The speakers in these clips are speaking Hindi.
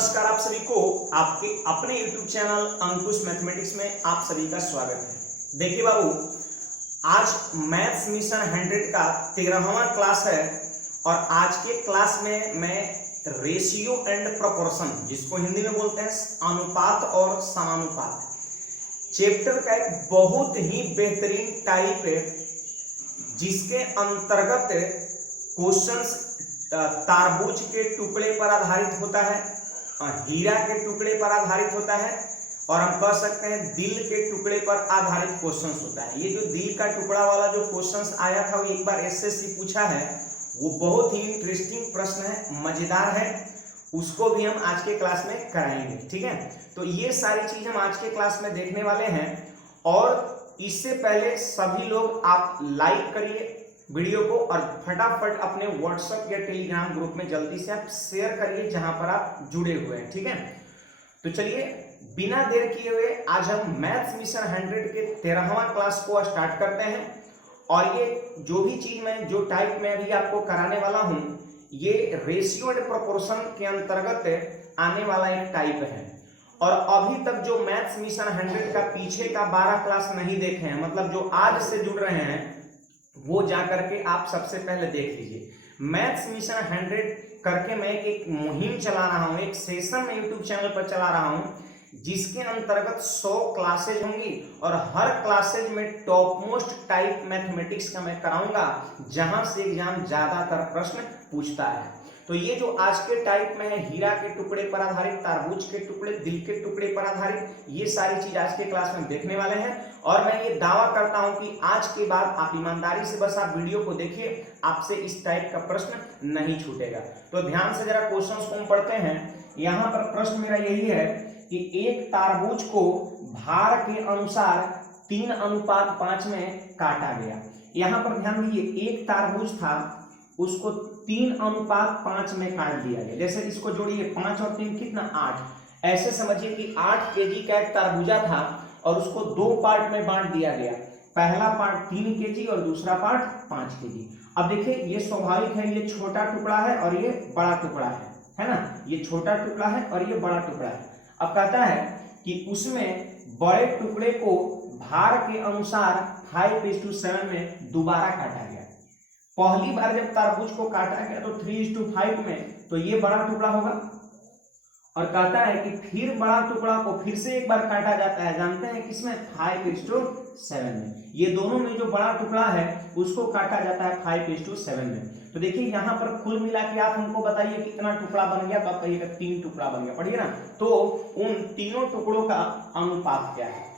नमस्कार आप सभी को आपके अपने YouTube चैनल अंकुश मैथमेटिक्स में आप सभी का स्वागत है। देखिए बाबू, आज मैथ्स मिशन 100 का 13वां क्लास है और आज के क्लास में मैं रेशियो एंड प्रोपोर्शन, जिसको हिंदी में बोलते हैं अनुपात और समानुपात, चैप्टर का एक बहुत ही बेहतरीन टाइप है जिसके अंतर्गत क्वेश्चंस तारबूज के टुकड़े पर आधारित होता है, हीरा के टुकड़े पर आधारित होता है और हम कह सकते हैं दिल के टुकड़े पर आधारित क्वेश्चंस होता है। ये जो दिल का टुकड़ा वाला जो क्वेश्चंस आया था वो एक बार एसएससी पूछा है, वो बहुत ही इंटरेस्टिंग प्रश्न है, मजेदार है, उसको भी हम आज के क्लास में कराएंगे। ठीक है, तो ये सारी चीज हम आज के क्लास में देखने वाले हैं। और इससे पहले सभी लोग आप लाइक करिए वीडियो को और फटाफट अपने व्हाट्सएप या टेलीग्राम ग्रुप में जल्दी से आप शेयर करिए जहां पर आप जुड़े हुए हैं। ठीक है, तो चलिए बिना देर किए हुए आज हम मैथ्स मिशन 100 के 13वां क्लास को स्टार्ट करते हैं। और ये जो भी चीज मैं जो टाइप में अभी आपको कराने वाला हूं, ये रेशियो एंड प्रोपोर्शन के अंतर्गत आने वाला एक टाइप है। और अभी तक जो मैथ्स मिशन 100 का पीछे का 12 क्लास नहीं देखे हैं, मतलब जो आज से जुड़ रहे हैं, वो जाकर के आप सबसे पहले देख लीजिए। मैथ्स मिशन 100 करके मैं एक मुहिम चला रहा हूं, एक सेशन में यूट्यूब चैनल पर चला रहा हूं, जिसके अंतर्गत 100 क्लासेज होंगी और हर क्लासेज में टॉप मोस्ट टाइप मैथमेटिक्स का मैं कराऊंगा, जहां से एग्जाम ज्यादातर प्रश्न पूछता है। तो ये जो आज के टाइप में है, हीरा के टुकड़े पर आधारित, तारबूज के टुकड़े, दिल के टुकड़े पर आधारित, ये सारी चीज आज के क्लास में देखने वाले हैं। और मैं ये दावा करता हूं कि आज के बाद आप ईमानदारी से बस आप वीडियो को देखिए, आपसे इस टाइप का प्रश्न नहीं छूटेगा। तो ध्यान से जरा क्वेश्चंस को हम पढ़ते हैं। यहाँ पर प्रश्न मेरा यही है कि एक तारबूज को भार के अनुसार 3:5 में काटा गया। यहाँ पर ध्यान दीजिए, एक तारबूज था, उसको 3:5 में काट दिया गया। जैसे इसको जोड़िए, 5 और 3 कितना, 8। ऐसे समझिए कि 8 केजी का एक तारबूजा था और उसको 2 पार्ट में बांट दिया गया। पहला पार्ट 3 केजी और दूसरा पार्ट 5 केजी। अब देखिए, ये स्वाभाविक है, ये छोटा टुकड़ा है और ये बड़ा टुकड़ा है ना, ये छोटा टुकड़ा है और ये बड़ा टुकड़ा है। अब कहता है कि उसमें बड़े टुकड़े को भार के अनुसार 5:7 में दोबारा काटा गया। पहली बार जब तारबूज को काटा गया तो 3:5 में, तो ये बड़ा टुकड़ा होगा। और कहता है कि फिर बड़ा टुकड़ा को फिर से एक बार काटा जाता है, जानते हैं किसमें, 5:7 में। ये दोनों में जो बड़ा टुकड़ा है उसको काटा जाता है 5:7 में। तो देखिए यहाँ पर कुल मिला के आप हमको बताइए कितना टुकड़ा बन गया, तो आप कहिएगा 3 टुकड़ा बन गया। पढ़िए ना, तो उन तीनों टुकड़ों का अनुपात क्या है।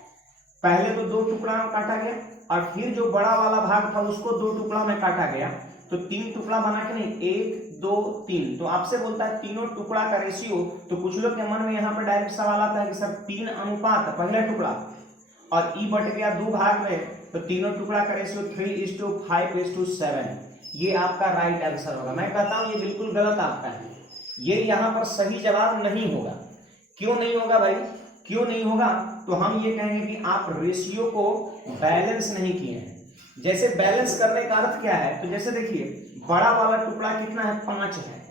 पहले तो 2 टुकड़ा में काटा गया और फिर जो बड़ा वाला भाग था उसको 2 टुकड़ा में काटा गया, तो 3 टुकड़ा बना के नहीं, 1 2 3। तो आपसे बोलता है तीनों टुकड़ा का रेशियो। तो कुछ लोग के मन में यहाँ पर डायरेक्ट सवाल आता है कि सर 3:, पहला टुकड़ा और ई बट गया 2 भाग में, तो तीनों टुकड़ा का रेशियो 3:5:7। ये आपका राइट आंसर होगा। मैं कहता हूँ ये बिल्कुल गलत आपका है, ये यहाँ पर सही जवाब नहीं होगा। क्यों नहीं होगा भाई, क्यों नहीं होगा? तो हम ये कहेंगे कि आप रेशियो को बैलेंस नहीं किए हैं। जैसे बैलेंस करने का अर्थ क्या है, तो जैसे देखिए, बड़ा वाला टुकड़ा कितना है, 5 है,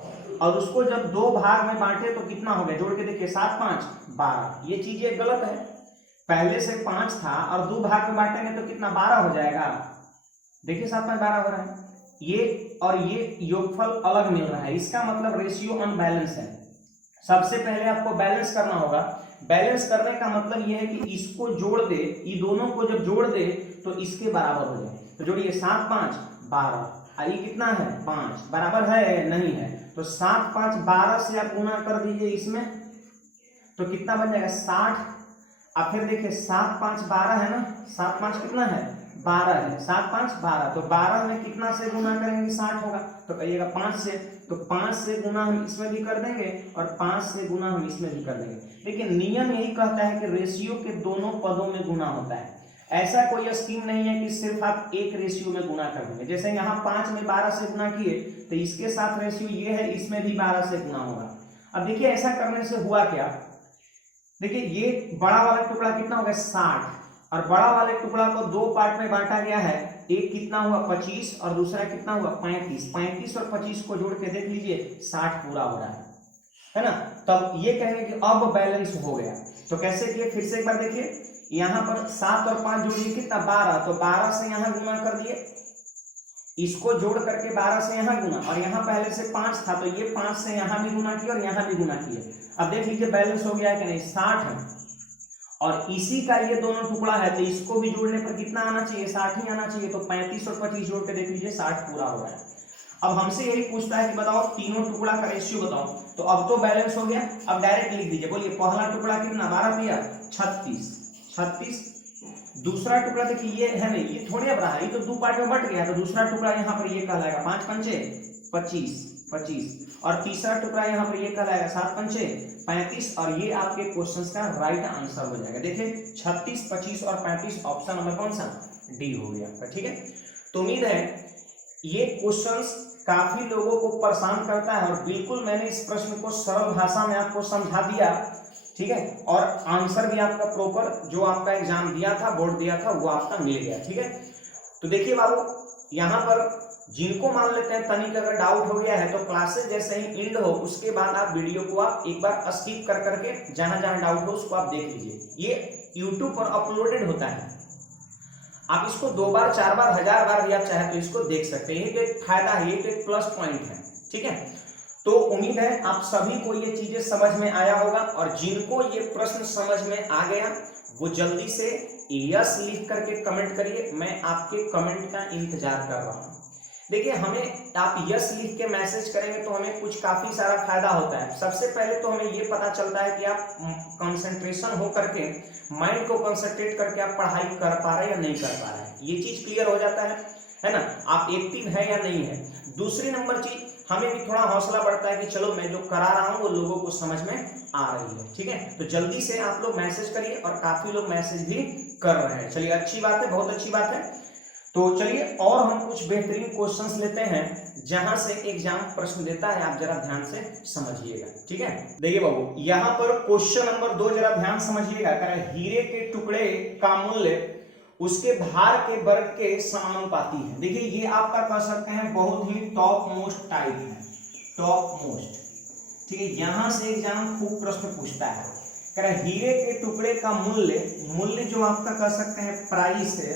और उसको जब 2 भाग में बांटे तो कितना हो गया, जोड़ के देखिए, 7 5 12। ये चीज ये गलत है। पहले से 5 था और 2 भाग में बांटेंगे तो कितना, 12 हो जाएगा। देखिए 7 5 12 हो रहा है, ये और ये योगफल अलग मिल रहा है, इसका मतलब रेशियो अनबैलेंस है। सबसे पहले आपको बैलेंस करना होगा। बैलेंस करने का मतलब यह है कि इसको जोड़ दे, ये दोनों को जब जोड़ दे तो इसके बराबर हो जाए। तो जोड़िए, 7 5 12, ये कितना है, 5, बराबर है नहीं है, तो 7 5 12 से आप गुना कर दीजिए इसमें, तो कितना बन जाएगा, 60। अब फिर देखिए 7 5 12 है ना, 7 5 कितना है, 12 है, 7 5 12, तो 12 में कितना से गुना करेंगे, 60 होगा। तो कहिएगा 5 से, तो 5 से गुना हम इसमें भी कर देंगे और 5 से गुना हम इसमें भी कर देंगे। लेकिन नियम यही कहता है कि रेशियो के दोनों पदों में गुना होता है। ऐसा कोई स्कीम नहीं है कि सिर्फ आप एक रेशियो में गुना कर देंगे। जैसे यहाँ 5 में 12 से गुना किए, तो इसके साथ रेशियो ये है, इसमें भी 12 से गुना होगा। अब देखिए ऐसा करने से हुआ क्या, देखिए ये बड़ा वाला टुकड़ा कितना हो गया, 60, और बड़ा वाले टुकड़ा को 2 पार्ट में बांटा गया है। एक कितना हुआ, 25, और दूसरा कितना हुआ, 35। 35 और 25 को जोड़ के देख लीजिए, 60 पूरा हो रहा है। है ना, तब ये कहेंगे कि अब बैलेंस हो गया। तो कैसे किए, फिर से एक बार देखिए, यहाँ पर 7 और 5 जोड़िए कितना 12, तो 12 से यहाँ गुना कर दिए, इसको जोड़ करके 12 से यहाँ गुना, और यहाँ पहले से 5 था तो ये 5 से यहाँ भी गुना किया और यहाँ भी गुना किए। अब देख लीजिए बैलेंस हो गया कि नहीं, 60 है, और इसी का ये दोनों टुकड़ा है तो इसको भी जोड़ने पर कितना आना चाहिए, 60 ही आना चाहिए। तो 35 और 25 जोड़ के देख लीजिए 60 पूरा हो रहा है। अब हमसे यही पूछता है कि बताओ तीनों टुकड़ा का रेशियो बताओ, तो अब तो बैलेंस हो गया। अब डायरेक्ट लिख दीजिए, बोलिए पहला टुकड़ा कितना 12 दिया 36, दूसरा टुकड़ा देखिए ये है नहीं, ये थोड़े अब रहा है, ये तो दो पार्ट में बट गया, तो दूसरा टुकड़ा यहाँ पर ये कहलाएगा 5 पंचे 25, और तीसरा टुकड़ा यहाँ पर ये कहलाएगा 7 पंचे 35, और ये आपके क्वेश्चन का राइट आंसर हो जाएगा। देखिए 36, 25 और 35 ऑप्शन नंबर कौन सा, डी हो गया। ठीक है, तो उम्मीद है ये क्वेश्चंस काफी लोगों को परेशान करता है, और बिल्कुल मैंने इस प्रश्न को सरल भाषा में आपको समझा दिया। ठीक है, और आंसर भी आपका प्रॉपर जो आपका एग्जाम दिया था, बोर्ड दिया था, वो आपका मिल गया। ठीक है, तो देखिए बाबू, यहाँ पर जिनको मान लेते हैं तनिक अगर डाउट हो गया है तो क्लासेस जैसे ही एंड हो उसके बाद आप वीडियो को आप एक बार स्किप कर करके जहां जहां डाउट हो उसको आप देख लीजिए। ये यूट्यूब पर अपलोडेड होता है, आप इसको 2 बार 4 बार 1000 बार भी आप चाहे तो इसको देख सकते हैं। ये तो एक फायदा है, ये तो एक प्लस पॉइंट है। ठीक है, तो उम्मीद है आप सभी को ये चीजें समझ में आया होगा, और जिनको ये प्रश्न समझ में आ गया वो जल्दी से यस लिख करके कमेंट करिए, मैं आपके कमेंट का इंतजार कर रहा हूं। देखिए, हमें आप यस लिख के मैसेज करेंगे तो हमें कुछ काफी सारा फायदा होता है। सबसे पहले तो हमें ये पता चलता है कि आप कंसंट्रेशन हो करके, माइंड को कंसंट्रेट करके आप पढ़ाई कर पा रहे हैं या नहीं कर पा रहे हैं, ये चीज क्लियर हो जाता है ना, आप एक्टिव है या नहीं है। दूसरी नंबर चीज, हमें भी थोड़ा हौसला बढ़ता है कि चलो मैं जो करा रहा हूँ वो लोगों को समझ में आ रही है। ठीक है, तो जल्दी से आप लोग मैसेज करिए, और काफी लोग मैसेज भी कर रहे हैं। चलिए, अच्छी बात है, बहुत अच्छी बात है। तो चलिए, और हम कुछ बेहतरीन क्वेश्चंस लेते हैं जहां से एग्जाम प्रश्न देता है, आप जरा ध्यान से समझिएगा। ठीक है, देखिए बाबू, यहाँ पर क्वेश्चन नंबर 2 जरा ध्यान समझिएगा। कह रहा है हीरे के टुकड़े का मूल्य उसके भार के वर्ग के समानुपाती है। देखिए, ये आपका कह सकते हैं बहुत ही टॉप मोस्ट टाइप है, टॉप मोस्ट। ठीक है, यहां से एग्जाम खूब प्रश्न पूछता है। कह रहा है हीरे के टुकड़े का मूल्य जो आपका कह सकते हैं प्राइस है,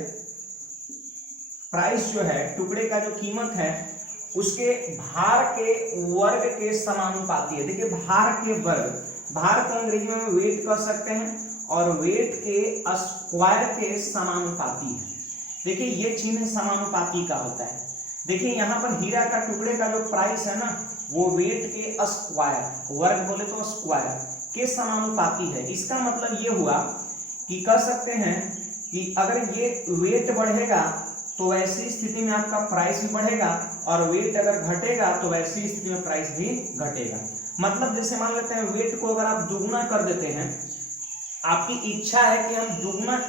प्राइस जो है टुकड़े का जो कीमत है उसके भार के वर्ग के समानुपाती है। देखिए, भार के वर्ग, भार को अंग्रेजी में वेट कह सकते हैं, और वेट के स्क्वायर के समानुपाती है। देखिए, ये चिन्ह समानुपाती का होता है। देखिए, यहाँ पर हीरा का टुकड़े का जो प्राइस है ना, वो वेट के स्क्वायर, वर्ग बोले तो स्क्वायर के समानुपाती है। इसका मतलब ये हुआ कि कह सकते हैं कि अगर ये वेट बढ़ेगा तो वैसी स्थिति में आपका प्राइस भी बढ़ेगा, और वेट अगर घटेगा तो वैसी स्थिति में प्राइस भी घटेगा। मतलब जैसे मान लेते हैं वेट को अगर आप दुगुना कर देते हैं, आपकी इच्छा है कि हम दुगुना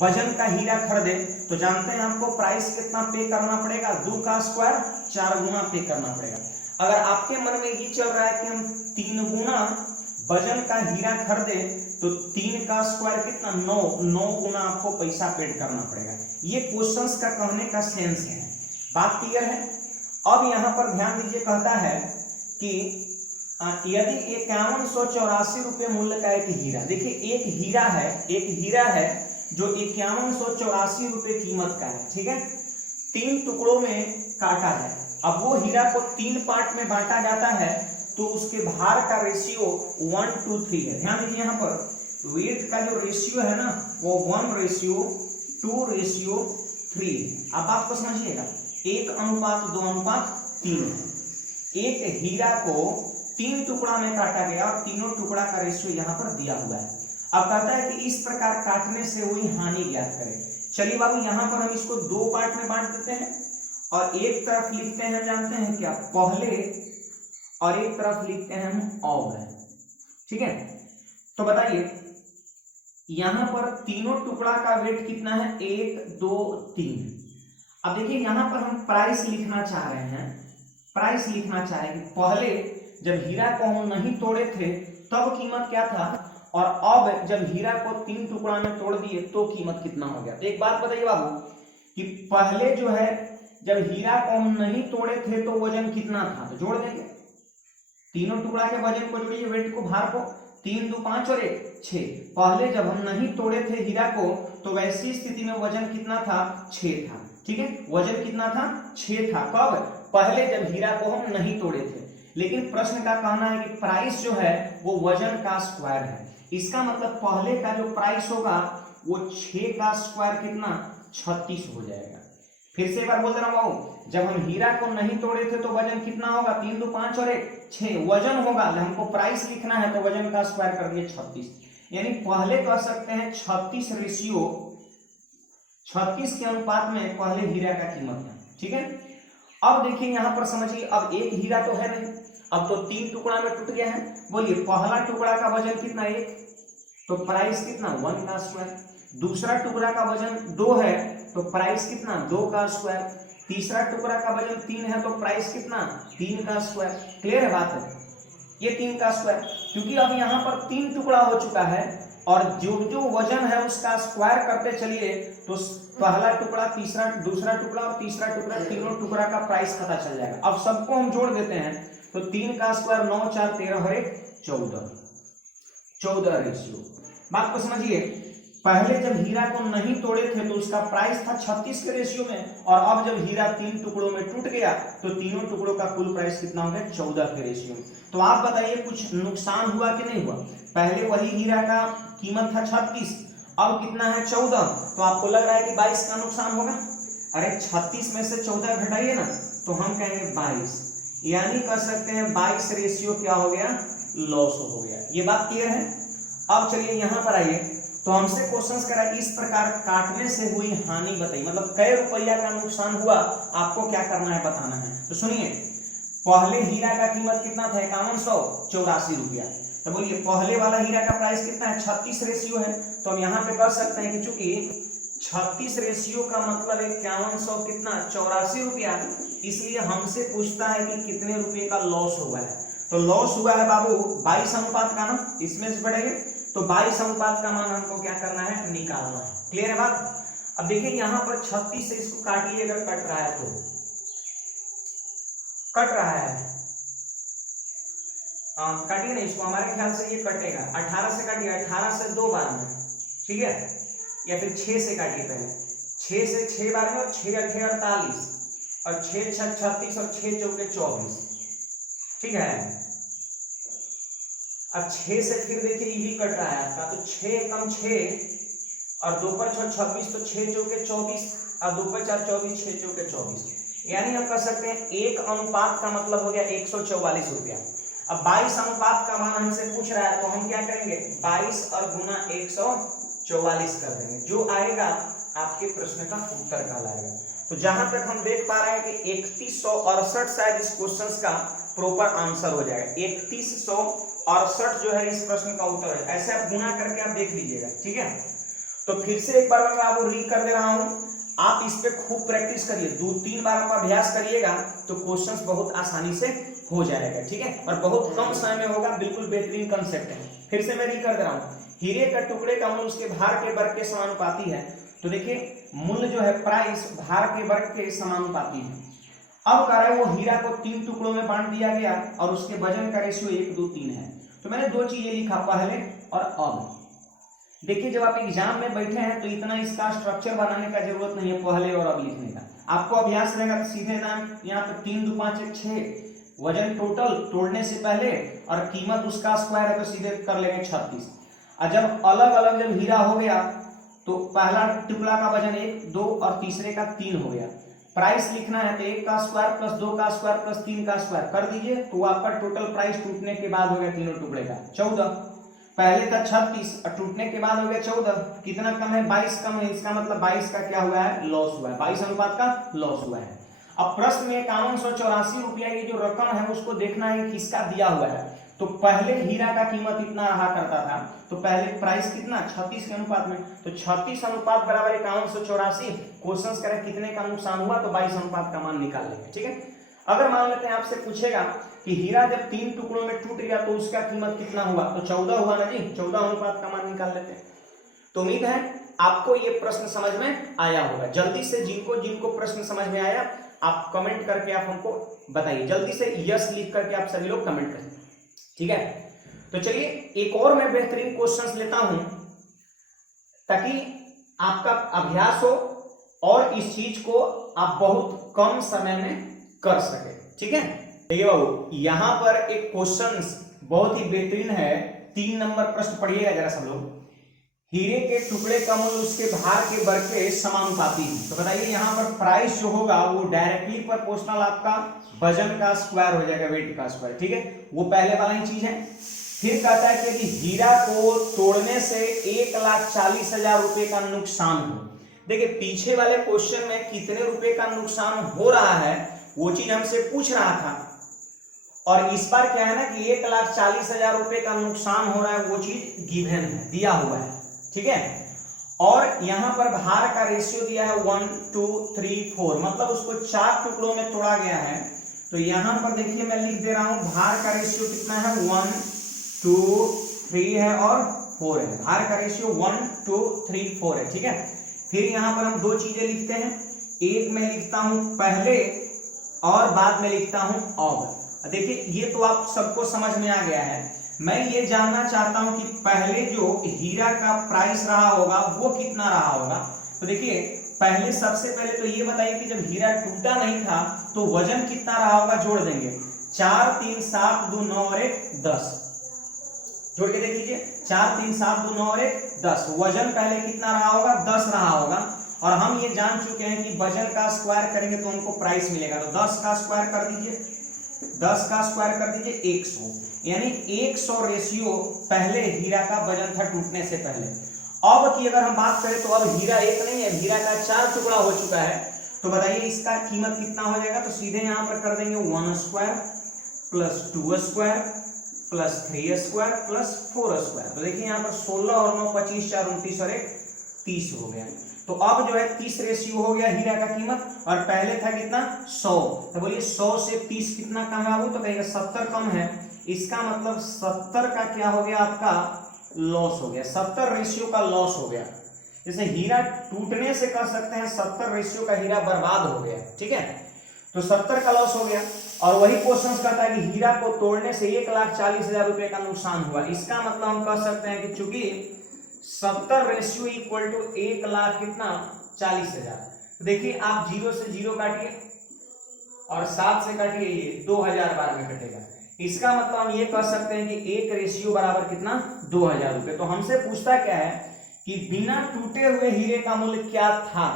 वजन का हीरा खरीदें, तो जानते हैं आपको प्राइस कितना पे करना पड़ेगा, 2 का स्क्वायर 4 गुना पे करना पड़ेगा। अगर आपके मन में ये चल रहा है कि हम 3 गुना वजन का हीरा खरीदे तो 3 का स्क्वायर कितना 9 गुना आपको पैसा पेड करना पड़ेगा। ये क्वेश्चंस का कहने का सेंस है, बात क्लियर है। अब यहाँ पर ध्यान दीजिए, कहता है कि यदि 5184 रुपये मूल्य का एक हीरा, देखिए एक हीरा है जो 5184 रुपये कीमत का है। ठीक है, 3 टुकड़ों में काटा है। अब वो हीरा को 3 पार्ट में बांटा जाता है तो उसके भार का रेशियो 1:3 है। ध्यान दीजिए, यहाँ पर वेट का जो रेशियो है ना वो 1:2:3। अब बात को समझिएगा, 1:2:3 है। एक हीरा को 3 टुकड़ा में काटा गया और तीनों टुकड़ा का रेशियो यहाँ पर दिया हुआ है। अब कहता है कि इस प्रकार काटने से हुई हानि ज्ञात करें। चलिए बाबू, यहाँ पर हम इसको 2 पार्ट में बांट देते हैं, और एक तरफ लिखते हैं, जानते हैं क्या, पहले, और एक तरफ लिखते हैं हम अब। ठीक है, तो बताइए यहां पर तीनों टुकड़ा का वेट कितना है, 1 2 3। अब देखिए यहां पर हम प्राइस लिखना चाह रहे हैं, प्राइस लिखना चाहेंगे। पहले जब हीरा को हम नहीं तोड़े थे तब कीमत क्या था, और अब जब हीरा को 3 टुकड़ा में तोड़ दिए तो कीमत कितना हो गया। तो एक बात बताइए बाबू कि पहले जो है जब हीरा को हम नहीं तोड़े थे तो वजन कितना था, तो जोड़ देंगे। तीनों टुकड़ा के वजन को जोड़िए, वेट को, भार को, 3 2 5 और 1 6। पहले जब हम नहीं तोड़े थे हीरा को तो वैसी स्थिति में वजन कितना था, 6 था। ठीक है, वजन कितना था, 6 था। कब, पहले जब हीरा को हम नहीं तोड़े थे। लेकिन प्रश्न का कहना है कि प्राइस जो है वो वजन का स्क्वायर है। इसका मतलब पहले का जो प्राइस होगा वो 6 का स्क्वायर कितना, 36 हो जाएगा। फिर से एक बार बोल दे रहा हूं, जब हम हीरा को नहीं तोड़े थे तो वजन कितना होगा, 3 2 5 और 1 6 वजन होगा। हमको प्राइस लिखना है तो वजन का स्क्वायर कर दिए 36, यानी पहले कह सकते हैं 36 रेशियो 36 के अनुपात में पहले हीरा का कीमत है। ठीक है, अब देखिए यहां पर समझिए, अब एक हीरा तो है नहीं, अब तो 3 टुकड़ा में टूट गया है। बोलिए पहला टुकड़ा का वजन कितना, 1, तो प्राइस कितना, 1 का स्क्वायर। दूसरा टुकड़ा का वजन 2 है तो प्राइस कितना, 2 का स्क्वायर। तीसरा टुकड़ा का वजन 3 है तो प्राइस कितना, 3 का स्क्वायर। क्लियर है बात है, ये 3 का स्क्वायर। क्योंकि अब यहाँ पर 3 टुकड़ा हो चुका है और जो जो वजन है उसका स्क्वायर करते चलिए तो पहला टुकड़ा, तीसरा, दूसरा टुकड़ा और तीसरा टुकड़ा, तीनों टुकड़ा का प्राइस पता चल जाएगा। अब सबको हम जोड़ देते हैं तो 3 का स्क्वायर 9 4 13 और 1 14 रेशियो। बात को समझिए, पहले जब हीरा को नहीं तोड़े थे तो उसका प्राइस था 36 के रेशियो में, और अब जब हीरा 3 टुकड़ों में टूट गया तो तीनों टुकड़ों का कुल प्राइस कितना हो गया, 14 के रेशियो में। तो आप बताइए कुछ नुकसान हुआ कि नहीं हुआ। पहले वही हीरा का कीमत था 36, अब कितना है 14, तो आपको लग रहा है कि 22 का नुकसान होगा। अरे 36 में से 14 घटाइए ना तो हम कहेंगे 22, यानी कह सकते हैं 22 रेशियो क्या हो गया, लॉस हो गया। ये बात क्लियर है। अब चलिए यहां पर आइए, तो हमसे क्वेश्चंस करा इस प्रकार काटने से हुई हानि बताइए, मतलब कई रुपया का नुकसान हुआ, आपको क्या करना है, बताना है। तो सुनिए, पहले हीरा का कीमत कितना था, 5184 रुपया। तो बोलिए पहले वाला हीरा का प्राइस कितना है, 36 रेशियो है। तो हम यहाँ पे कर सकते हैं कि चूंकि 36 रेशियो का मतलब 5100 कितना, 84 रुपया, इसलिए हमसे पूछता है कि कितने रुपए का लॉस हुआ है। तो लॉस हुआ है बाबू 22 अनुपात का ना, इसमें से बढ़ेंगे तो 22 अनुपात का मान हमको क्या करना है, निकालना है। क्लियर है बात। अब देखिए यहाँ पर 36 से इसको काटिए, अगर कट रहा है तो कट रहा है, काटिए ना इसको, हमारे ख्याल से ये कटेगा। 18 से काटिए, 18 से 2 बार में, ठीक है, या फिर 6 से काटिए। पहले 6 से 6 बार में, और 6 8 48 और 6 6 36 और 6 चौके 24, ठीक है। अब 6 से फिर देखिए ये भी कट रहा है आपका, तो 6 कम 6 और 2 पर 6 26, तो 6 चौके 24 और 2 पर 4 24, 6 चौके 24, यानी हम कह सकते हैं 1 अनुपात का मतलब हो गया 144 रुपया। अब 22 अनुपात का मान हमसे पूछ रहा है तो हम क्या करेंगे, 22 और गुना 144 कर देंगे, जो आएगा आपके प्रश्न का उत्तर कहलाएगा। तो जहां तक हम देख पा रहे हैं कि 3168 शायद इस क्वेश्चन का प्रॉपर आंसर हो जाएगा। 3168 जो है इस प्रश्न का उत्तर है। ऐसे आप गुना करके आप देख लीजिएगा, ठीक है। तो फिर से एक बार मैं आपको री कर दे रहा हूं, आप इस पे खूब प्रैक्टिस करिए, 2-3 बार आप अभ्यास करिएगा तो क्वेश्चंस बहुत आसानी से हो जाएगा, ठीक है, और बहुत कम समय में होगा। बिल्कुल बेहतरीन कंसेप्ट है। फिर से मैं री कर दे रहा हूँ, हीरे का टुकड़े का मूल्य उसके भार के वर्ग के समानुपाती है। तो देखिए मूल्य जो है प्राइस भार के वर्ग के समानुपाती है। अब कह रहा है वो हीरा को 3 टुकड़ों में बांट दिया गया और उसके वजन का रेशियो 1 2 3 है। तो मैंने 2 चीजें लिखा, पहले और अब। देखिए जब आप एग्जाम में बैठे हैं तो इतना इसका स्ट्रक्चर बनाने का जरूरत नहीं है पहले और अब लिखने का। आपको अभ्यास रहेगा तो सीधे नाम यहाँ पे 3 2 5 1 6 वजन टोटल तोड़ने से पहले और कीमत उसका स्क्वायर है तो सीधे कर लेंगे 36। और जब अलग अलग जब हीरा हो गया तो पहला टुकड़ा का वजन 1 2 और तीसरे का 3 हो गया। प्राइस लिखना है तो 1 का स्क्वायर प्लस 2 का स्क्वायर प्लस 3 का स्क्वायर कर दीजिए, तो आपका टोटल प्राइस टूटने के बाद हो गया तीनों टुकड़े का 14। पहले था 36 और टूटने के बाद हो गया 14। कितना कम है, 22 कम है। इसका मतलब 22 का क्या हुआ है, लॉस हुआ है, 22 अनुपात का लॉस हुआ है। अब प्रश्न में 5184 रुपया ये जो रकम है उसको देखना है किसका दिया हुआ है। तो पहले हीरा का कीमत इतना रहा करता था, तो पहले प्राइस कितना 36 के अनुपात में, तो 36 अनुपात बराबर 5184। क्वेश्चन करें कितने का नुकसान हुआ तो 22 अनुपात का मान निकाल लेंगे, ठीक है। अगर मान लेते हैं आपसे पूछेगा कि हीरा जब 3 टुकड़ों में टूट गया तो उसका कीमत कितना हुआ, तो 14 हुआ ना जी, 14 अनुपात का मान निकाल लेते हैं। तो उम्मीद है आपको ये प्रश्न समझ में आया होगा। जल्दी से जिनको प्रश्न समझ में आया आप कमेंट करके आप हमको बताइए, जल्दी से यस लिख करके आप सभी लोग कमेंट करें। ठीक है, तो चलिए एक और मैं बेहतरीन क्वेश्चंस लेता हूं ताकि आपका अभ्यास हो और इस चीज को आप बहुत कम समय में कर सके। ठीक है, देखिए बाबू यहां पर एक क्वेश्चंस बहुत ही बेहतरीन है। 3 नंबर प्रश्न पढ़िएगा जरा सब लोग। हीरे के टुकड़े का मूल्य उसके भार के वर्ग के समानुपाती है। तो बताइए यहाँ पर प्राइस जो होगा वो डायरेक्टली प्रोपोर्शनल आपका वजन का स्क्वायर हो जाएगा, वेट का स्क्वायर। ठीक है, वो पहले वाला ही चीज है। फिर कहता है कि यदि हीरा को तोड़ने से 1,40,000 रुपए का नुकसान हो। देखिए पीछे वाले क्वेश्चन में कितने रुपए का नुकसान हो रहा है वो चीज हमसे पूछ रहा था, और इस बार क्या है ना कि 1,40,000 रुपए का नुकसान हो रहा है, वो चीज गिवन है, दिया हुआ है। ठीक है, और यहां पर भार का रेशियो दिया है 1 2 3 4, मतलब उसको 4 टुकड़ों में तोड़ा गया है। तो यहां पर देखिए मैं लिख दे रहा हूं भार का रेशियो कितना है 1 2 3 है और 4 है। भार का रेशियो 1 2 3 4 है। ठीक है, फिर यहां पर हम दो चीजें लिखते हैं, एक मैं लिखता हूं पहले और बाद में लिखता हूं अब। देखिए ये तो आप सबको समझ में आ गया है। मैं ये जानना चाहता हूं कि पहले जो हीरा का प्राइस रहा होगा वो कितना रहा होगा। तो देखिए पहले सबसे पहले तो ये बताइए कि जब हीरा टूटा नहीं था तो वजन कितना रहा होगा, जोड़ देंगे 4 3 7 2 9 और 1 10, जोड़ के देख लीजिए 4 3 7 2 9 और 1 10। वजन पहले कितना रहा होगा, 10 रहा होगा, और हम ये जान चुके हैं कि वजन का स्क्वायर करेंगे तो हमको प्राइस मिलेगा। तो 10 का स्क्वायर कर दीजिए, 10 का स्क्वायर कर दीजिए 100, यानी 100 रेशियो पहले हीरा का वजन था टूटने से पहले। अब की अगर हम बात करें तो अब हीरा एक नहीं है, हीरा का 4 टुकड़ा हो चुका है। तो बताइए इसका कीमत कितना हो जाएगा। तो सीधे यहां पर कर देंगे 1 square plus 2 square plus 3 square plus 4 square. तो देखिए यहाँ पर 16 और 9 25 4 29 और 1 30 हो गया। तो अब जो है 30 रेशियो हो गया हीरा का कीमत, और पहले था कितना 100। तो बोलिए 100 से 30 कितना कम है बाबू, तो कहेगा 70 कम है। इसका मतलब 70 का क्या हो गया, आपका लॉस हो गया, 70 रेशियो का लॉस हो गया। जैसे हीरा टूटने से कर सकते हैं 70 रेशियो का हीरा बर्बाद हो गया। ठीक है, तो 70 का लॉस हो गया। और वही क्वेश्चन कहता है कि हीरा को तोड़ने से 1,40,000 रुपए का नुकसान हुआ। इसका मतलब हम कह सकते हैं कि चूंकि 70 रेशियो इक्वल टू 1,00,000 कितना 40,000। तो देखिए आप 0 से 0 काटिए और 7 से काटिए, ये 2000 बार में कटेगा। इसका मतलब हम ये कह सकते हैं कि 1 रेशियो बराबर कितना 2000 रुपए। तो हमसे पूछता क्या है कि बिना टूटे हुए हीरे का मूल्य क्या था।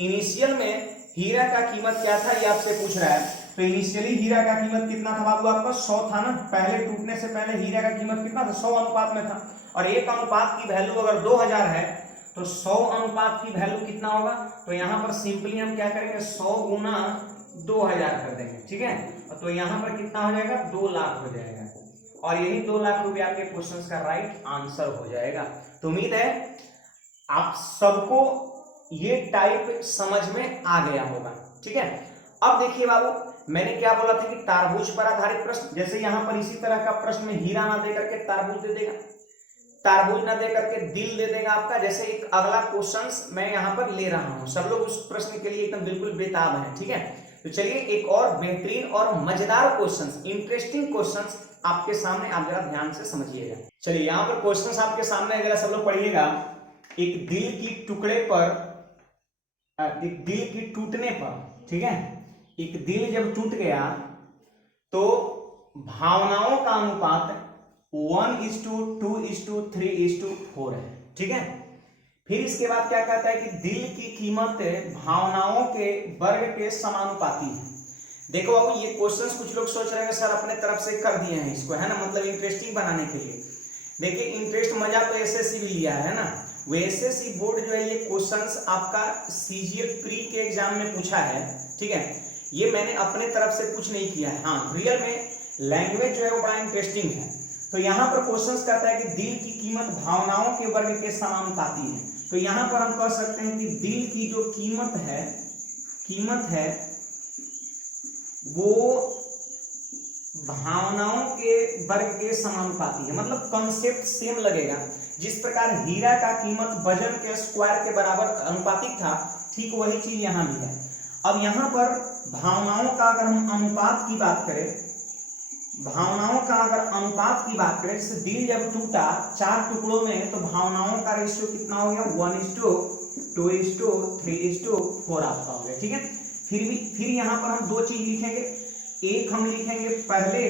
इनिशियल में हीरा का कीमत क्या था ये आपसे पूछ रहा है। तो इनिशियली हीरा का कीमत कितना था बाबू, आपका 100 था ना। पहले टूटने से पहले हीरा का कीमत कितना था, 100 अनुपात में था। और 1 अनुपात की वैल्यू अगर 2000 है तो 100 अनुपात की वैल्यू कितना होगा। तो यहाँ पर सिंपली हम क्या करेंगे 100 गुना 2000 कर देंगे। ठीक है, तो यहाँ पर कितना हो जाएगा 2 लाख हो जाएगा, और यही 2 लाख रुपए आपके क्वेश्चन का राइट आंसर हो जाएगा। तो उम्मीद है आप सबको ये टाइप समझ में आ गया होगा। ठीक है, अब देखिए बाबू मैंने क्या बोला था कि तारबूज पर आधारित प्रश्न, जैसे यहाँ पर इसी तरह का प्रश्न में हीरा ना दे करके तारबूज दे देगा, तारबूज ना दे करके दिल दे देगा आपका। जैसे एक अगला क्वेश्चन मैं यहाँ पर ले रहा हूँ, सब लोग उस प्रश्न के लिए एकदम बिल्कुल बेताब है। ठीक है, तो चलिए एक और बेहतरीन और मजेदार क्वेश्चन, इंटरेस्टिंग क्वेश्चन आपके सामने, आप जरा ध्यान से समझिएगा। चलिए यहाँ पर क्वेश्चन आपके सामने जरा सब लोग पढ़िएगा। एक दिल की टुकड़े पर, एक दिल की टूटने पर, ठीक है, एक दिल जब टूट गया तो भावनाओं का अनुपात 1:2:3:4 है। ठीक है, फिर इसके बाद क्या कहता है कि दिल की कीमत भावनाओं के वर्ग के समानुपाती है। देखो बाबू ये क्वेश्चंस कुछ लोग सोच रहे हैं सर अपने तरफ से कर दिए हैं इसको, है ना, मतलब इंटरेस्टिंग बनाने के लिए। देखिए इंटरेस्ट मजा तो एसएससी भी लिया है ना, वो एसएससी बोर्ड जो है ये क्वेश्चंस आपका सीजीएल प्री के एग्जाम में पूछा है। ठीक है, ये मैंने अपने तरफ से कुछ नहीं किया है। हाँ रियल में लैंग्वेज जो है वो बड़ा इंटरेस्टिंग है। तो यहाँ पर क्वेश्चंस कहता है कि दिल की कीमत भावनाओं के वर्ग के समानुपाती है। तो यहाँ पर हम कह सकते हैं कि दिल की जो कीमत है वो भावनाओं के वर्ग के समानुपाती है। मतलब कॉन्सेप्ट सेम लगेगा, जिस प्रकार हीरा का कीमत वजन के स्क्वायर के बराबर अनुपातिक था, ठीक वही चीज यहाँ भी है। अब यहाँ पर भावनाओं का अगर हम अनुपात की बात करें भावनाओं का अगर अनुपात की बात करें, जैसे दिल जब टूटा 4 टुकड़ों में तो भावनाओं का रेशियो कितना हो गया 1:2:3:4 आपका हो गया। ठीक है, फिर यहाँ पर हम 2 चीज लिखेंगे, एक हम लिखेंगे पहले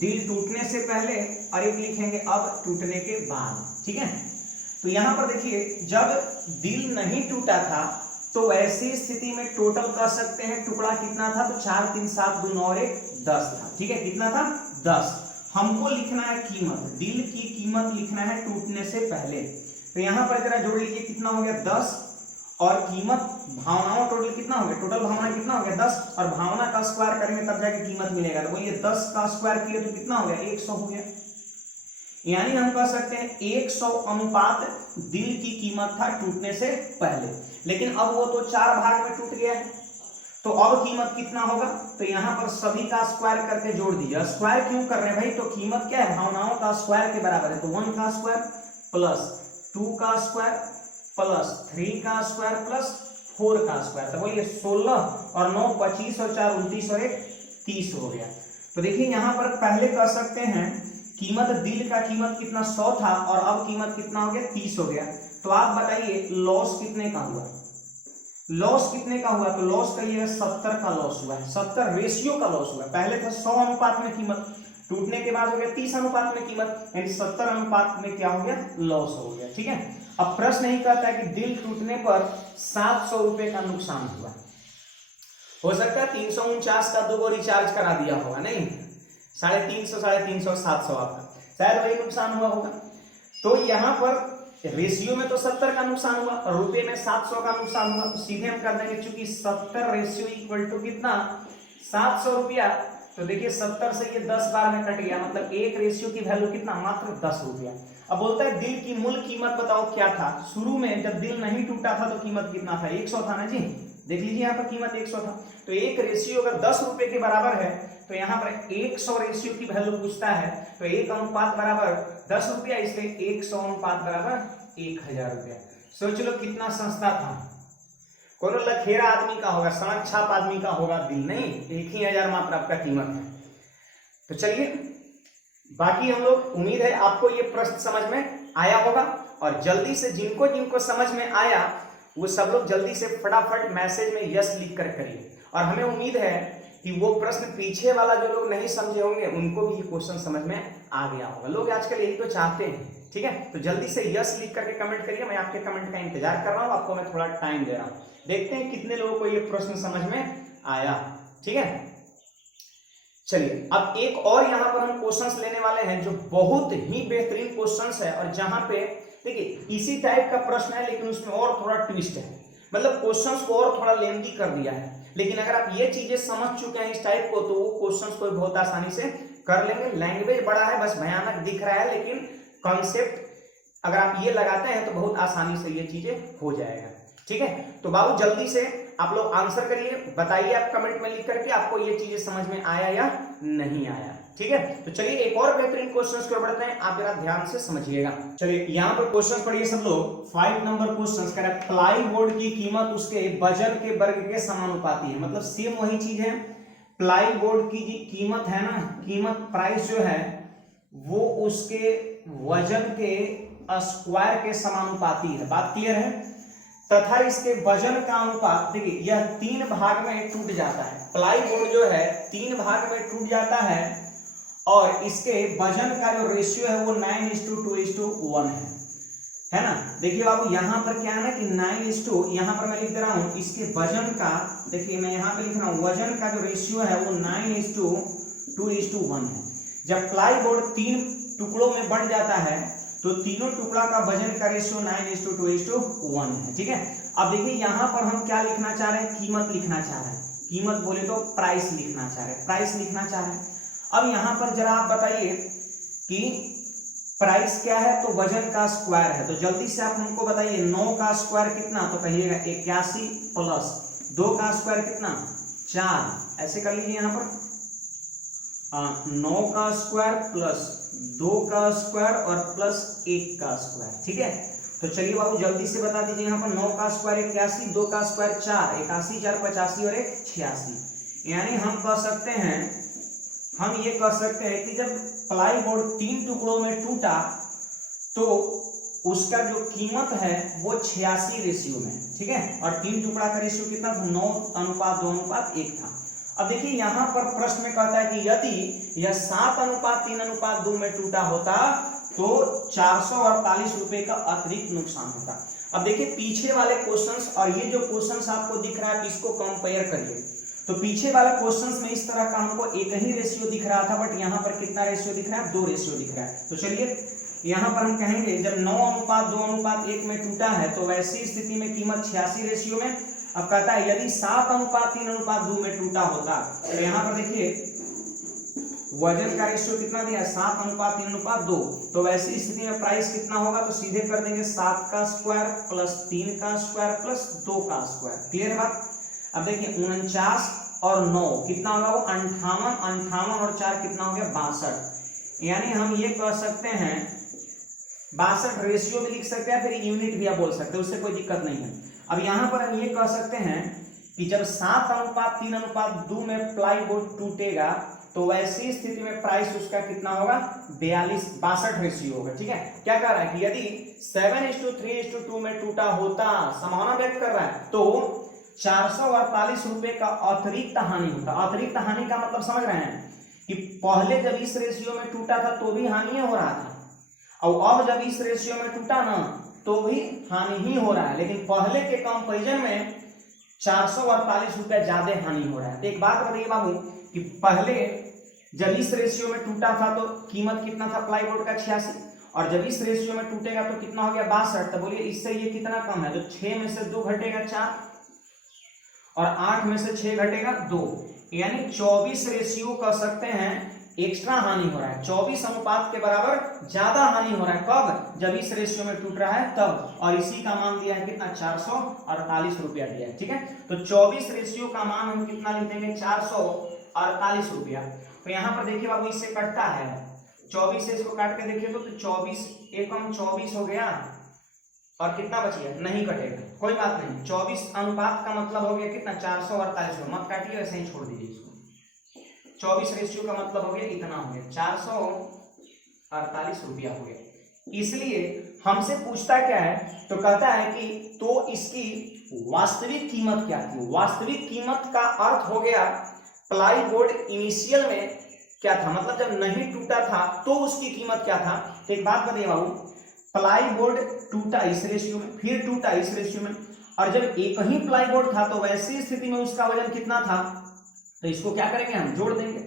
दिल टूटने से पहले और एक लिखेंगे अब टूटने के बाद। ठीक है, तो यहाँ पर देखिए जब दिल नहीं टूटा था तो ऐसी स्थिति में टोटल कर सकते हैं टुकड़ा कितना था, तो 4 3 7 2 9 1 10 था। ठीक है, कितना था 10। हमको लिखना है कीमत, दिल की कीमत लिखना है टूटने से पहले। तो यहाँ पर जरा जोड़ लीजिए कितना हो गया 10 और कीमत भावनाओं टोटल कितना हो गया, टोटल भावना कितना हो गया 10 और भावना का स्क्वायर करेंगे तब जाके कीमत मिलेगा। तो वही 10 का स्क्वायर किए तो कितना हो गया 100 हो गया। यानी हम कह सकते हैं 100 अनुपात दिल की कीमत था टूटने से पहले, लेकिन अब वो तो 4 भाग में टूट गया है, तो अब कीमत कितना होगा, तो यहाँ पर सभी का स्क्वायर करके जोड़ दीजिए। स्क्वायर क्यों कर रहे हैं भाई, तो कीमत क्या है भावनाओं का स्क्वायर के बराबर है, तो 1 का स्क्वायर प्लस 2 का स्क्वायर प्लस 3 का स्क्वायर प्लस 4 का स्क्वायर, तो बोलिए 16 और 9 25 और 4 29 और 1 30 हो गया। तो देखिए यहाँ पर पहले कह सकते हैं कीमत दिल का कीमत कितना 100 था और अब कीमत कितना हो गया 30 हो गया। तो आप बताइए लॉस कितने का हुआ, लॉस कितने का हुआ, तो लॉस का ये 70 का लॉस हुआ है, 70 रेशियो का लॉस हुआ है। पहले था 100 अनुपात में कीमत, टूटने के बाद हो गया 30 अनुपात में कीमत, यानी 70 अनुपात में क्या हो गया लॉस हो गया। ठीक है, अब प्रश्न यही कहता है कि दिल टूटने पर 700 रुपए का नुकसान हुआ। हो सकता है 349 का 2 रिचार्ज करा दिया होगा, नहीं 350 700 आपका शायद वही नुकसान हुआ होगा। तो यहाँ पर रेशियो में तो 70 का नुकसान हुआ और रुपए में 700 का नुकसान हुआ, तो सीधे हम कर देंगे चूंकि 70 रेशियो इक्वल टू कितना 700 रुपया, तो देखिए 70 से ये 10 बार में कट गया, मतलब एक रेशियो की वैल्यू कितना मात्र 10 रुपया। अब बोलता है दिल की मूल कीमत बताओ क्या था, शुरू में जब दिल नहीं टूटा था तो कीमत कितना था 100 था ना जी, देख लीजिए यहाँ पर कीमत 100 था। तो एक रेशियो अगर 10 रुपए के बराबर है तो यहाँ पर 100 रेशियो की वैल्यू पूछता है, तो 1 अनुपात बराबर 10 रुपया, इसलिए 100 अनुपात बराबर 1000 रुपया। सोच लो कितना सस्ता था, कोई लखेरा आदमी का होगा, सड़क छाप आदमी का होगा दिल, नहीं 1000 मात्र आपका कीमत है। तो चलिए बाकी हम लोग, उम्मीद है आपको ये प्रश्न समझ में आया होगा और जल्दी से जिनको जिनको समझ में आया वो सब लोग जल्दी से फटाफट मैसेज में यस लिख कर करिए। और हमें उम्मीद है कि वो प्रश्न पीछे वाला जो लोग नहीं समझे होंगे उनको भी ये क्वेश्चन समझ में आ गया होगा। लोग आजकल यही तो चाहते हैं। ठीक है, तो जल्दी से यस लिख करके कमेंट करिए, मैं आपके कमेंट का इंतजार कर रहा हूँ, आपको मैं थोड़ा टाइम दे रहा हूँ, देखते हैं कितने लोगों को ये प्रश्न समझ में आया। ठीक है, चलिए अब एक और यहाँ पर हम क्वेश्चंस लेने वाले हैं जो बहुत ही बेहतरीन क्वेश्चंस है, और जहां पे देखिए इसी टाइप का प्रश्न है लेकिन उसमें और थोड़ा ट्विस्ट है, मतलब क्वेश्चंस को और थोड़ा लेंथी कर दिया है, लेकिन अगर आप ये चीजें समझ चुके हैं इस टाइप को तो वो क्वेश्चंस को बहुत आसानी से कर लेंगे। लैंग्वेज बड़ा है, बस भयानक दिख रहा है, लेकिन कॉन्सेप्ट अगर आप ये लगाते हैं तो बहुत आसानी से ये चीजें हो जाएगा। ठीक है, तो बाबू जल्दी से आप लोग आंसर करिए, बताइए आप कमेंट में लिख करके आपको ये चीजें समझ में आया या नहीं आया। ठीक है, तो चलिए एक और बेहतरीन क्वेश्चन की ओर बढ़ते हैं, आप जरा ध्यान से समझिएगा। चलिए यहाँ पर क्वेश्चन पढ़िए सब लोग। 5 नंबर क्वेश्चन कह रहा है प्लाई बोर्ड की कीमत उसके वजन के वर्ग के समानुपाती है, मतलब सेम वही चीज है, प्लाई बोर्ड की कीमत है ना, कीमत प्राइस जो है वो उसके वजन के स्क्वायर के समानुपाती है, बात क्लियर है। तथा इसके वजन का अनुपात देखिए यह 3 भाग में टूट जाता है, प्लाई बोर्ड जो है 3 भाग में टूट जाता है और इसके वजन का जो रेशियो है वो 9:2:1 है ना। देखिए बाबू यहाँ पर क्या है ना कि 9:, यहाँ पर मैं लिख दे रहा हूँ इसके वजन का, देखिए मैं यहाँ पे लिख रहा हूँ वजन का जो रेशियो है वो 9:2:1 है। जब प्लाई बोर्ड 3 टुकड़ों में बढ़ जाता है तो तीनों टुकड़ा का वजन का रेशियो 9:2:1 है। ठीक है, अब देखिए यहाँ पर हम क्या लिखना चाह रहे हैं, कीमत लिखना चाह रहे हैं, कीमत बोले तो प्राइस लिखना चाह रहे हैं, प्राइस लिखना चाह रहे हैं। अब यहाँ पर जरा आप बताइए कि प्राइस क्या है, तो वजन का स्क्वायर है, तो जल्दी से आप हमको बताइए 9 का स्क्वायर कितना, तो कहिएगा 81 प्लस 2 का स्क्वायर कितना 4, ऐसे कर लीजिए यहाँ पर 9 का स्क्वायर प्लस 2 का स्क्वायर और प्लस 1 का स्क्वायर। ठीक है, तो चलिए बाबू जल्दी से बता दीजिए यहाँ पर 9 का स्क्वायर 81, 2 का स्क्वायर 4, 81 4 85 और 1 86, यानी हम कह सकते हैं हम ये कह सकते हैं कि जब प्लाई बोर्ड 3 टुकड़ों में टूटा तो उसका जो कीमत है वो 86 रेशियो में, ठीक है। और 3 टुकड़ा का रेशियो कितना था? 9:2:1 था। अब देखिए यहाँ पर प्रश्न में कहता है कि यदि यह 7:3:2 में टूटा होता तो 448 रुपए का अतिरिक्त नुकसान होता। अब देखिए पीछे वाले क्वेश्चंस और ये जो क्वेश्चंस आपको दिख रहा है इसको कंपेयर करिए। तो पीछे वाला क्वेश्चंस में इस तरह का हमको एक ही रेशियो दिख रहा था, बट यहाँ पर कितना रेशियो दिख रहा है? 2 रेशियो दिख रहा है। तो चलिए यहाँ पर हम कहेंगे जब 9:2:1 में टूटा है तो वैसी स्थिति में कीमत 86 रेशियो में। अब कहता है यदि 7:3:2 में टूटा होता तो यहाँ पर देखिए वजन का रेशियो कितना दिया? 7:3:2। तो वैसी स्थिति में प्राइस कितना होगा? तो सीधे कर देंगे 7 का स्क्वायर प्लस 3 का स्क्वायर प्लस 2 का स्क्वायर। क्लियर बात? अब देखिए 49 और 9 कितना होगा? वो 58, 58 और 4 कितना हो गया? 62। यानी हम ये कह सकते हैं 62 रेशियो भी लिख सकते हैं, फिर यूनिट भी आप बोल सकते हैं, उससे कोई दिक्कत नहीं है। अब यहाँ पर हम ये कह सकते हैं कि जब 7:3:2 में प्लाई बोर्ड टूटेगा तो वैसी स्थिति में प्राइस उसका कितना होगा? 62 रेशियो होगा, ठीक है। क्या कह रहा है कि यदि 7:3:2 में टूटा होता, संभावना व्यक्त कर रहा है, तो 448 रुपए का अतिरिक्त हानि होता। अतिरिक्त हानि का मतलब समझ रहे हैं कि पहले जब इस रेशियो में टूटा था तो भी हानि हो रहा था, और अब जब इस रेशियो में टूटा ना तो भी हानि ही हो रहा है, लेकिन पहले के कंपैरिजन में 448 रुपए ज्यादा हानि हो रहा है। तो एक बात बताइए बाबू कि पहले जब इस रेशियो में टूटा था तो कीमत कितना था प्लाई बोर्ड का? 86, और जब इस रेशियो में टूटेगा तो कितना हो गया? 62। तो बोलिए इससे ये कितना कम है? तो 6 में से 2 घटेगा 4, और 8 में से 6 घटेगा 2, यानी 24 रेशियो कह सकते हैं एक्स्ट्रा हानि हो रहा है। 24 अनुपात के बराबर ज्यादा हानि हो रहा है। कब? जब इस रेशियो में टूट रहा है तब। और इसी का मान दिया है कितना? 448 रुपया दिया है, ठीक है। तो 24 रेशियो का मान हम कितना लिख देंगे? 448 रुपया। तो यहाँ पर देखिए बाबू इससे कटता है 24 से इसको काट के देखिए तो 24 एकम 24 हो गया, और कितना बच गया? नहीं कटेगा, कोई बात नहीं। 24 अनुपात का मतलब हो गया कितना? 448। मत काटिए, ऐसे ही छोड़ दीजिए इसको। 24 रेशियो का मतलब हो गया इतना हो गया, 448 रुपया हो गया। इसलिए हमसे पूछता क्या है? तो कहता है कि तो इसकी वास्तविक कीमत क्या थी? वास्तविक कीमत का अर्थ हो गया प्लाई बोर्ड इनिशियल में क्या था, मतलब जब नहीं टूटा था तो उसकी कीमत क्या था। तो एक बात बताइए बाबू, प्लाई बोर्ड टूटा इस रेशियो में, फिर टूटा इस रेशियो में, और जब एक ही प्लाई बोर्ड था तो वैसी स्थिति में उसका वजन कितना था? तो इसको क्या करेंगे? हम जोड़ देंगे।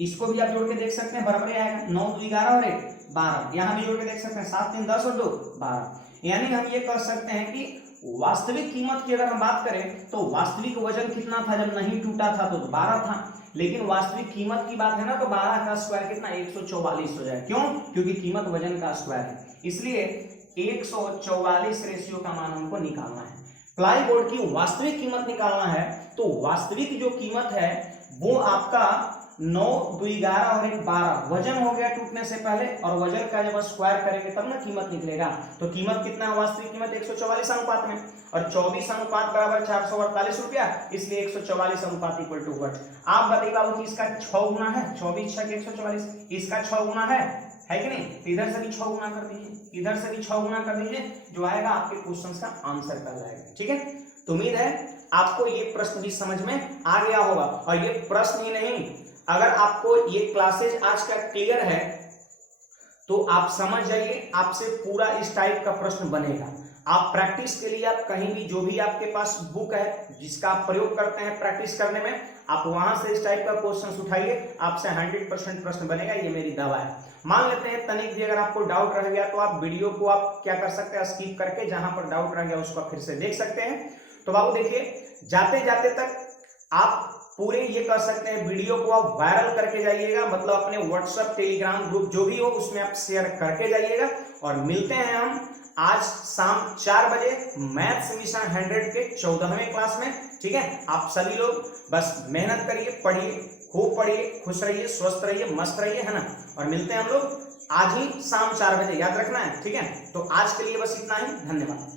इसको भी आप जोड़ के देख सकते हैं, बराबर आएगा 9 2 11 और 1 12। यहाँ भी जोड़ के देख सकते हैं 7 3 10 और 2 12। यानी हम ये कह सकते हैं कि वास्तविक कीमत की अगर हम बात करें तो वास्तविक वजन कितना था जब नहीं टूटा था? तो 12 था, लेकिन वास्तविक कीमत की बात है ना तो 12 का स्क्वायर कितना? 144 हो जाए। क्यों? क्योंकि कीमत वजन का स्क्वायर है, इसलिए 144 रेशियो का मान हमको निकालना है। प्लाई बोर्ड की वास्तविक कीमत निकालना है तो वास्तविक जो कीमत है वो आपका 9 2 11 और 1 12 वजन हो गया टूटने से पहले, और वजन का जब स्क्वायर करेंगे तब ना कीमत निकलेगा। तो कीमत कितना है? वास्तविक कीमत 144 अनुपात में, और 24 अनुपात बराबर 448 रुपया, इसलिए 144 अनुपात इक्वल टू व्हाट? आप बताइएगा कि इसका 6 गुना है, 24 6 144, इसका 6 गुना है कि नहीं? तो इधर से भी 6 गुना कर दीजिए, इधर से भी 6 गुना कर दीजिए, जो आएगा आपके क्वेश्चन का आंसर कर जाएगा, ठीक है। तो उम्मीद है आपको ये प्रश्न भी समझ में आ गया होगा, और ये प्रश्न ही नहीं, अगर आपको ये क्लासेज आज का क्लियर है तो आप समझ जाइए, आपसे पूरा इस टाइप का प्रश्न बनेगा। आप प्रैक्टिस के लिए आप कहीं भी जो भी आपके पास बुक है जिसका आप प्रयोग करते हैं प्रैक्टिस करने में, आप वहां से इस टाइप का क्वेश्चन उठाइए, आपसे 100% प्रश्न बनेगा, ये मेरी दावा है। मान लेते हैं तनिक भी अगर आपको डाउट रह गया तो आप वीडियो को आप क्या कर सकते हैं? स्किप करके जहां पर डाउट रह गया उसको फिर से देख सकते हैं। तो बाबू देखिए, जाते जाते तक आप पूरे ये कर सकते हैं वीडियो को आप वायरल करके जाइएगा, मतलब अपने व्हाट्सएप टेलीग्राम ग्रुप जो भी हो उसमें आप शेयर करके जाइएगा। और मिलते हैं हम आज शाम 4 बजे मैथ्स मिशन 100 के 14वें क्लास में, ठीक है। आप सभी लोग बस मेहनत करिए, पढ़िए, खूब पढ़िए, खुश रहिए, स्वस्थ रहिए, मस्त रहिए, है ना। और मिलते हैं हम लोग आज ही शाम 4 बजे, याद रखना है, ठीक है। तो आज के लिए बस इतना ही, धन्यवाद।